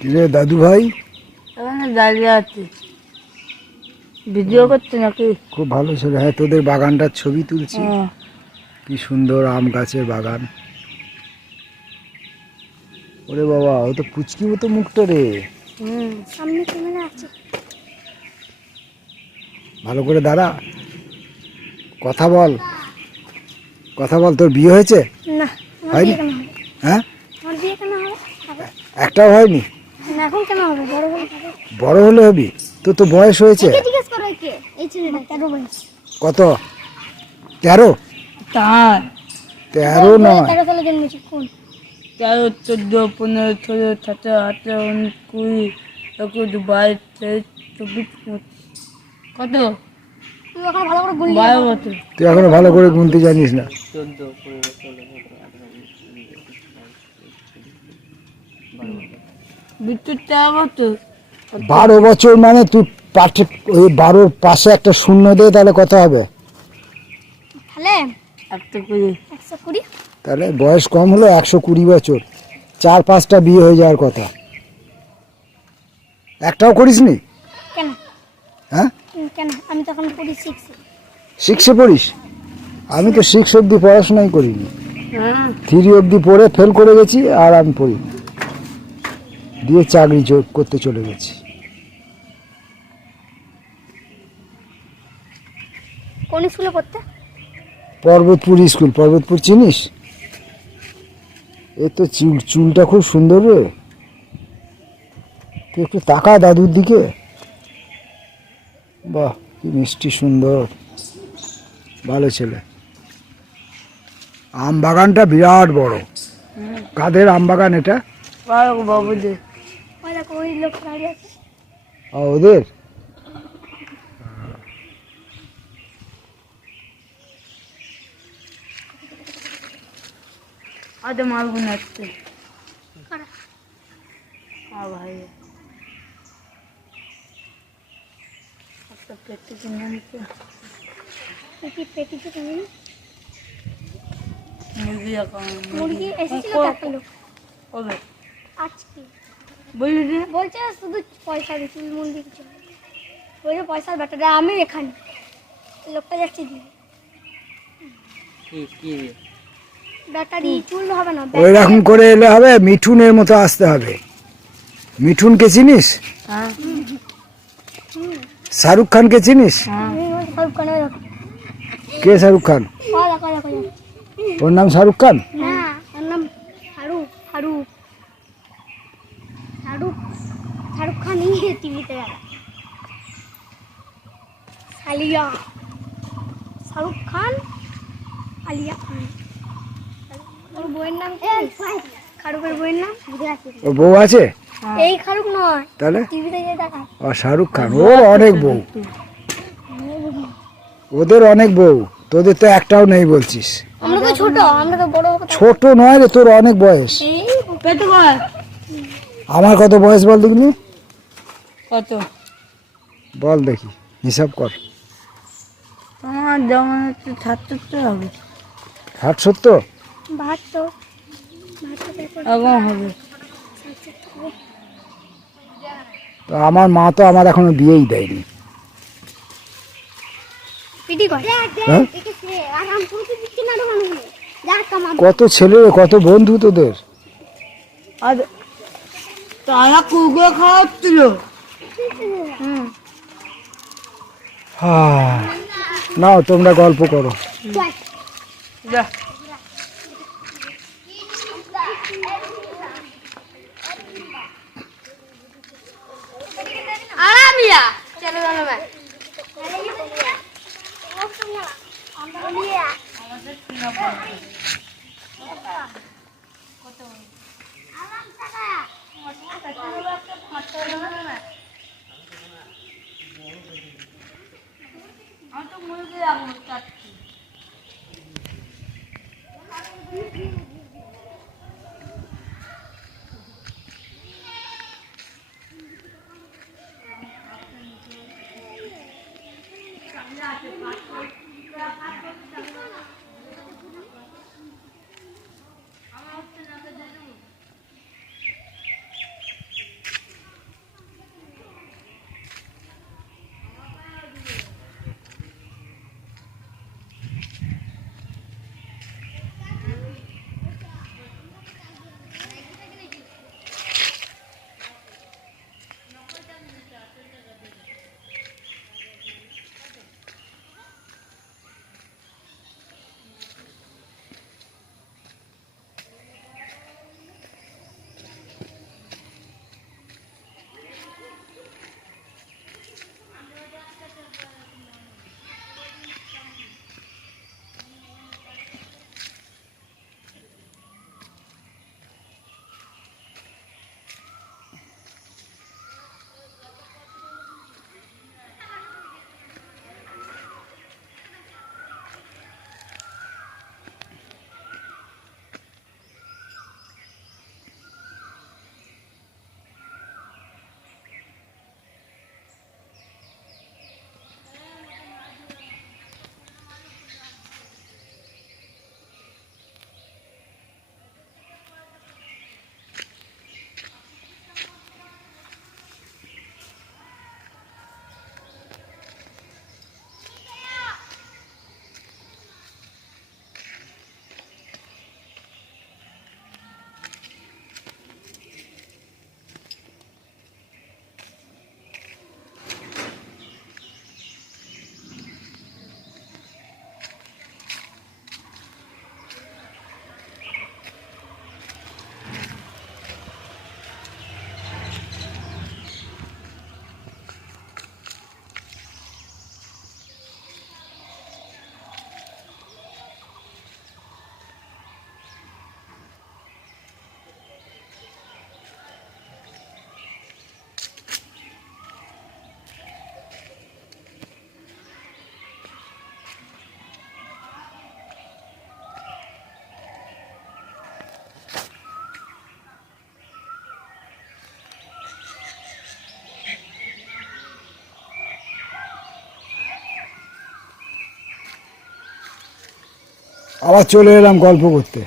কিরে দাদু ভাই? দাঁড়িয়ে আছে। ভিডিও করছে নাকি? খুব ভালো ছিল। হ্যাঁ তোদের বাগানটার ছবি তুলছি। কি সুন্দর আম গাছের বাগান। ওরে বাবা ও তো পুচকি মতো মুখটা রে। সামনে ক্যামেরা আছে। ভালো করে দাঁড়া। কথা বল। কথা বল তোর বিয়ে হয়েছে? না হয়নি? হ্যাঁ? আমার বিয়ে কেন হবে? হবে। একটাও হয়নি? না, এখন কেন হবে? বড় বড় হবে। বড় হলে হবি? তোর তো বয়স হয়েছে? জিজ্ঞেস করো কে এই ছেলেটা কত? তেরো? তার। তেরো নয়। তেরো চোদ্দ পনেরো ষোলো সতেরো আঠেরো উনিশ কুড়ি একুশ বাইশ তেইশ চব্বিশ পঁচিশ। কত? তুই ওখানে ভালো করে বারো বছর। তুই এখনও ভালো করে গুনতে জানিস না। বিদ্যুৎ তেরো বছর। বারো বছর মানে তুই পাঠে ওই বারোর পাশে একটা শূন্য দে তাহলে কত হবে? তাহলে একটা করে একশো কুড়ি। তাহলে বয়স কম হলো একশো কুড়ি বছর। চার পাঁচটা বিয়ে হয়ে যাওয়ার কথা। একটাও করিস নি হ্যাঁ? আমি তখন সিক্সে পড়িস আমি তো সিক্স অবধি পড়াশোনাই করিনি। হ্যাঁ। থ্রি অবধি পড়ে ফেল করে গেছি আর আমি পড়িনি দিয়ে চাকরি করতে চলে গেছি। কোন স্কুলে পড়তে? পর্বতপুর স্কুল। পর্বতপুর চিনিস? এ তো চুল চুলটা খুব সুন্দর রে। তুই একটু তাকা দাদুর দিকে। বাহ কি মিষ্টি সুন্দর। ভালো ছেলে। আম বাগানটা বিরাট বড়। কাদের আম বাগান এটা? বাবুদের। ওদের? আজ মারবো না? আর ভাই। একটা পেটে কিনে তুই কি পেটিতে কেন মুরগি এখন মুরগি এসেছিল তো কবে আজকে বুঝলি রে? বলছে শুধু পয়সা দিচ্ছি মুরগি কিছু। বলছে পয়সার ব্যাটাটা আমি এখানে। লোকটা যাচ্ছে না ওই রকম করে এলে হবে মিঠুনের মতো আসতে হবে। মিঠুনকে চিনিস? হ্যাঁ। শাহরুখ খানকে চিনিস? হ্যাঁ। কে শাহরুখ খান। ওর নাম শাহরুখ খান শাহরুখ খান আলিয়া খান। বইয়ের নাম কি? খারুকের বইয়ের নাম? ওর বউ আছে? এই খারুক নয়। তাহলে? টিভিতে যে দেখায়। ও শাহরুখ খান। ওর অনেক বউ। ওদের অনেক বউ। তোদের তো একটাও নেই বলছিস। আমরা তো ছোট আমরা তো বড় ছোট নয় রে তোর অনেক বয়স। এই আমার কত বয়স বল দেখিনি? কত? বল দেখি হিসাব কর। তোমার যেমন হচ্ছে ছাত্র হবে। ষাট সত্তর হবে? তো আমার মা তো আমার এখনও বিয়েই দেয়নি। হ্যাঁ? না কত ছেলে কত বন্ধু তোদের। আর তারা কুকুর খাওয়াচ্ছিল। হুম। হ্যাঁ। নাও তোমরা গল্প করো। যা চলো চলো ভাই আমি তো মুরগি রাখব চাচ্ছি আবার চলে এলাম গল্প করতে।